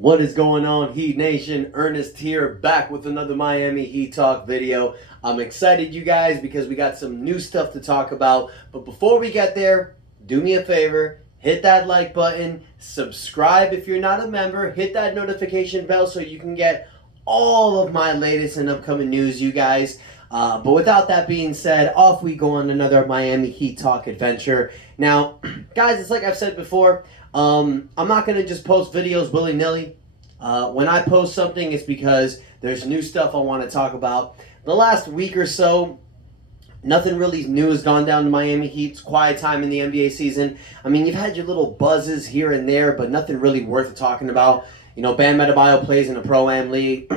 What is going on, Heat Nation? Ernest here, back with another Miami Heat Talk video. I'm excited, you guys, because we got some new stuff to talk about. But before we get there, do me a favor, hit that like button, subscribe if you're not a member, hit that notification bell so you can get all of my latest and upcoming news, you guys. But without that being said, off we go on another Miami Heat Talk adventure. Now, guys, it's like I've said before, I'm not going to just post videos willy-nilly. When I post something, it's because there's new stuff I want to talk about. The last week or so, nothing really new has gone down to Miami Heat. It's quiet time in the NBA season. I mean, you've had your little buzzes here and there, but nothing really worth talking about. You know, Bam Adebayo plays in a Pro-Am league.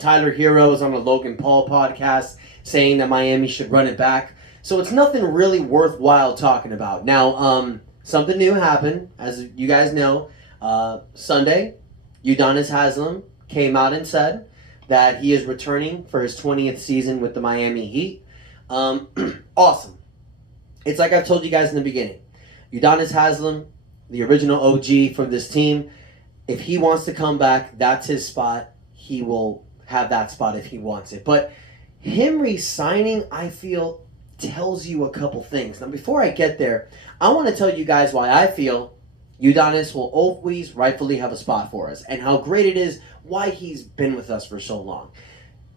Tyler Hero is on a Logan Paul podcast saying that Miami should run it back. So it's nothing really worthwhile talking about. Now, something new happened, as you guys know. Sunday, Udonis Haslem came out and said that he is returning for his 20th season with the Miami Heat. Awesome. It's like I've told you guys in the beginning. Udonis Haslem, the original OG from this team, if he wants to come back, that's his spot. He will have that spot if he wants it. But him resigning, I feel, tells you a couple things. Now, before I get there, I want to tell you guys why I feel Udonis will always rightfully have a spot for us and how great it is, why he's been with us for so long.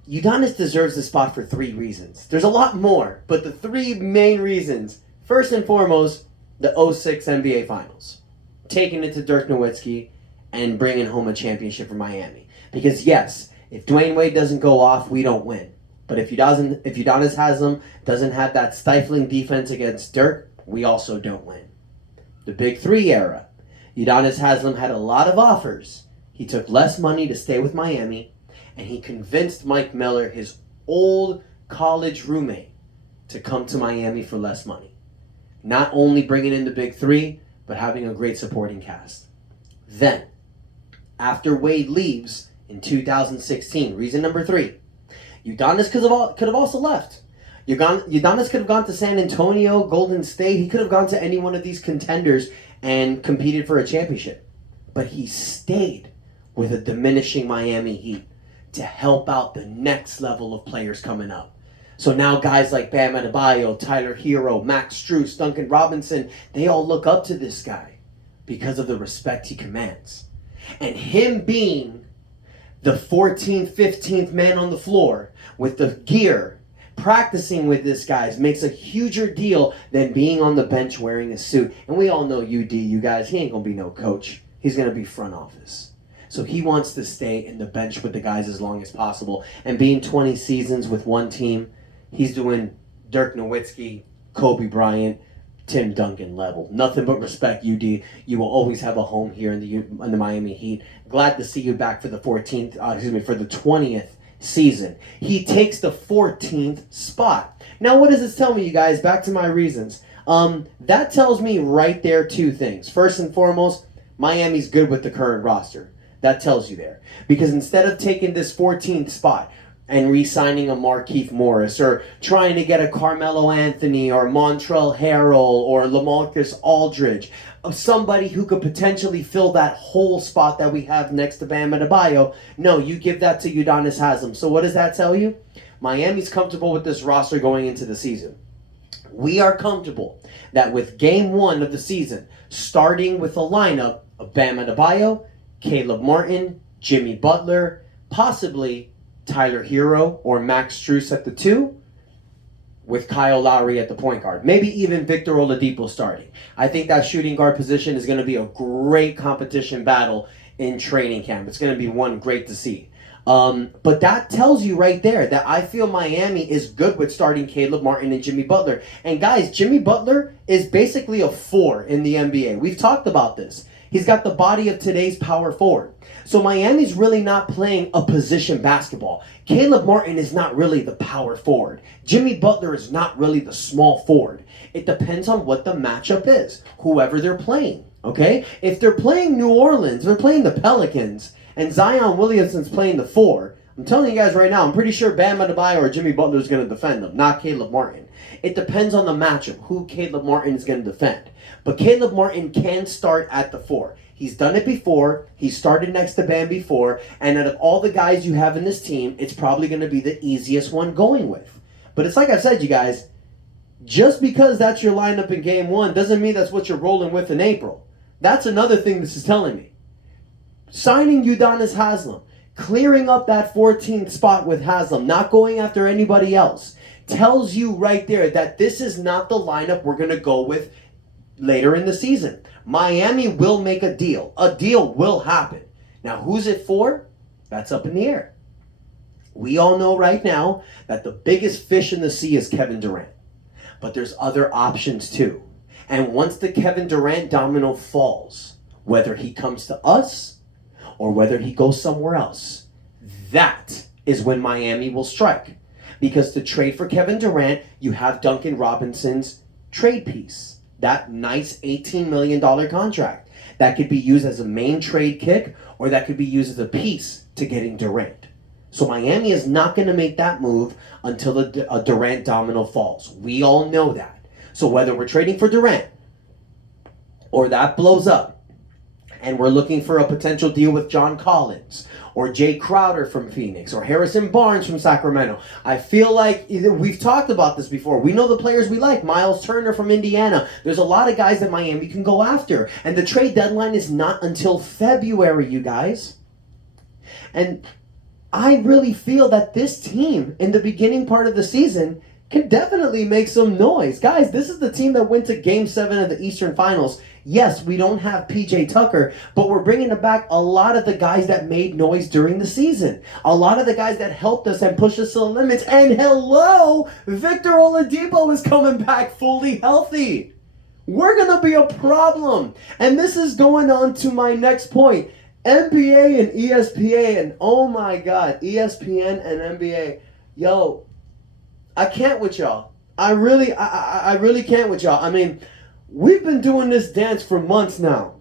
Udonis deserves the spot for 3 reasons. There's a lot more, but the 3 main reasons. First and foremost, the 06 NBA Finals. Taking it to Dirk Nowitzki and bringing home a championship for Miami. Because yes, if Dwayne Wade doesn't go off, we don't win. But if Udonis Haslem doesn't have that stifling defense against Dirk, we also don't win. The Big 3 era. Udonis Haslem had a lot of offers. He took less money to stay with Miami, and he convinced Mike Miller, his old college roommate, to come to Miami for less money. Not only bringing in the Big 3, but having a great supporting cast. Then, after Wade leaves in 2016, reason number 3, Udonis could have also left. Udonis could have gone to San Antonio, Golden State. He could have gone to any one of these contenders and competed for a championship. But he stayed with a diminishing Miami Heat to help out the next level of players coming up. So now guys like Bam Adebayo, Tyler Hero, Max Strus, Duncan Robinson, they all look up to this guy because of the respect he commands. And him being the 14th, 15th man on the floor with the gear, practicing with this guy makes a huger deal than being on the bench wearing a suit. And we all know UD, you guys, he ain't going to be no coach. He's going to be front office. So he wants to stay in the bench with the guys as long as possible. And being 20 seasons with one team, he's doing Dirk Nowitzki, Kobe Bryant, Tim Duncan level. Nothing but respect, UD. You will always have a home here in the Miami Heat. Glad to see you back for the 20th season. He takes the 14th spot. Now, what does this tell me, you guys? Back to my reasons. That tells me right there 2 things. First and foremost, Miami's good with the current roster. That tells you there. Because instead of taking this 14th spot and re-signing a Markieff Morris or trying to get a Carmelo Anthony or Montrezl Harrell or LaMarcus Aldridge, of somebody who could potentially fill that whole spot that we have next to Bam Adebayo, no, you give that to Udonis Haslem. So what does that tell you? Miami's comfortable with this roster going into the season. We are comfortable that with game 1 of the season, starting with a lineup of Bam Adebayo, Caleb Martin, Jimmy Butler, possibly Tyler Hero or Max Strus at the 2, with Kyle Lowry at the point guard. Maybe even Victor Oladipo starting. I think that shooting guard position is going to be a great competition battle in training camp. It's going to be one great to see. But that tells you right there that I feel Miami is good with starting Caleb Martin and Jimmy Butler. And guys, Jimmy Butler is basically a 4 in the NBA. We've talked about this. He's got the body of today's power forward. So Miami's really not playing a position basketball. Caleb Martin is not really the power forward. Jimmy Butler is not really the small forward. It depends on what the matchup is, whoever they're playing, okay? If they're playing New Orleans, they're playing the Pelicans, and Zion Williamson's playing the 4, I'm telling you guys right now, I'm pretty sure Bam Adebayo or Jimmy Butler is going to defend them, not Caleb Martin. It depends on the matchup, who Caleb Martin is going to defend. But Caleb Martin can start at the 4. He's done it before. He started next to Bam before. And out of all the guys you have in this team, it's probably going to be the easiest one going with. But it's like I've said, you guys, just because that's your lineup in game one doesn't mean that's what you're rolling with in April. That's another thing this is telling me. Signing Udonis Haslem, clearing up that 14th spot with Haslem, not going after anybody else, tells you right there that this is not the lineup we're going to go with later in the season. Miami will make a deal. A deal will happen. Now, who's it for? That's up in the air. We all know right now that the biggest fish in the sea is Kevin Durant. But there's other options too. And once the Kevin Durant domino falls, whether he comes to us or whether he goes somewhere else, that is when Miami will strike. Because to trade for Kevin Durant, you have Duncan Robinson's trade piece. That nice $18 million contract. That could be used as a main trade kick, or that could be used as a piece to getting Durant. So Miami is not going to make that move until the Durant domino falls. We all know that. So whether we're trading for Durant or that blows up and we're looking for a potential deal with John Collins or Jay Crowder from Phoenix or Harrison Barnes from Sacramento, I feel like we've talked about this before. We know the players we like. Miles Turner from Indiana. There's a lot of guys that Miami can go after. And the trade deadline is not until February, you guys. And I really feel that this team in the beginning part of the season can definitely make some noise. Guys, this is the team that went to Game 7 of the Eastern Finals. Yes, we don't have PJ Tucker, but we're bringing back a lot of the guys that made noise during the season. A lot of the guys that helped us and pushed us to the limits. And hello, Victor Oladipo is coming back fully healthy. We're going to be a problem. And this is going on to my next point. NBA and ESPN, oh my God, ESPN and NBA. Yo, I can't with y'all. I really can't with y'all. I mean, we've been doing this dance for months now.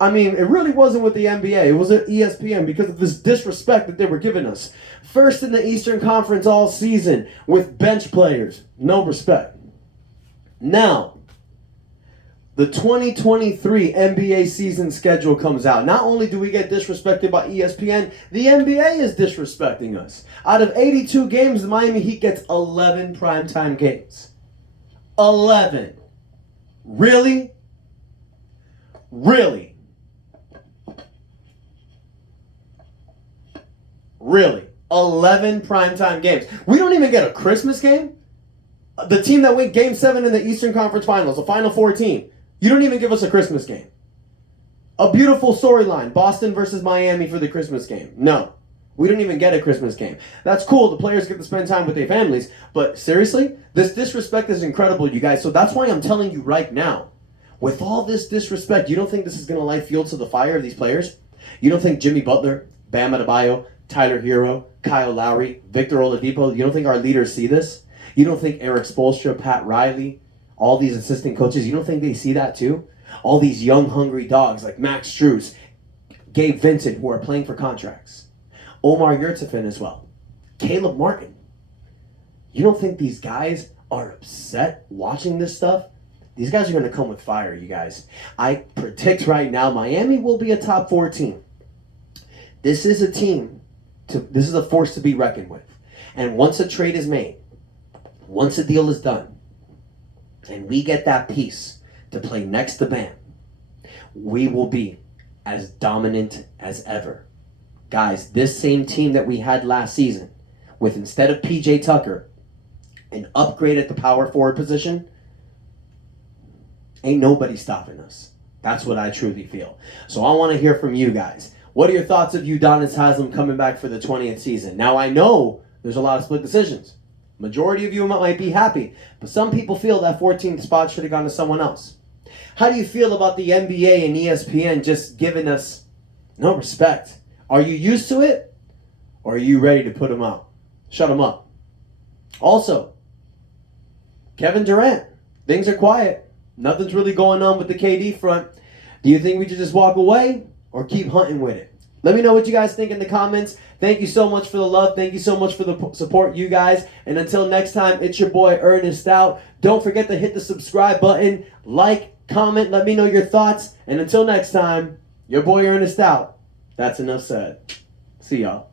I mean, it really wasn't with the NBA. It was at ESPN because of this disrespect that they were giving us. First in the Eastern Conference all season with bench players. No respect. Now, the 2023 NBA season schedule comes out. Not only do we get disrespected by ESPN, the NBA is disrespecting us. Out of 82 games, the Miami Heat gets 11 primetime games. 11. Really? Really? Really? 11 primetime games. We don't even get a Christmas game? The team that went Game 7 in the Eastern Conference Finals, the Final Four team. You don't even give us a Christmas game. A beautiful storyline, Boston versus Miami for the Christmas game. No, we don't even get a Christmas game. That's cool. The players get to spend time with their families. But seriously, this disrespect is incredible, you guys. So that's why I'm telling you right now, with all this disrespect, you don't think this is going to light fuel to the fire of these players? You don't think Jimmy Butler, Bam Adebayo, Tyler Hero, Kyle Lowry, Victor Oladipo, you don't think our leaders see this? You don't think Eric Spoelstra, Pat Riley, all these assistant coaches, you don't think they see that too? All these young, hungry dogs like Max Strus, Gabe Vincent, who are playing for contracts. Omar Yurtseven as well. Caleb Martin. You don't think these guys are upset watching this stuff? These guys are going to come with fire, you guys. I predict right now Miami will be a top 4 team. This is a team, this is a force to be reckoned with. And once a trade is made, once a deal is done, and we get that piece to play next to Bam, we will be as dominant as ever. Guys, this same team that we had last season, with instead of PJ Tucker, an upgrade at the power forward position, ain't nobody stopping us. That's what I truly feel. So I want to hear from you guys. What are your thoughts of Udonis Haslem coming back for the 20th season? Now, I know there's a lot of split decisions. Majority of you might be happy, but some people feel that 14th spot should have gone to someone else. How do you feel about the NBA and ESPN just giving us no respect? Are you used to it, or are you ready to put them out? Shut them up. Also, Kevin Durant, things are quiet. Nothing's really going on with the KD front. Do you think we should just walk away or keep hunting with it? Let me know what you guys think in the comments. Thank you so much for the love. Thank you so much for the support, you guys. And until next time, it's your boy Ernest out. Don't forget to hit the subscribe button, like, comment, let me know your thoughts. And until next time, Your boy Ernest out. That's enough said. See y'all.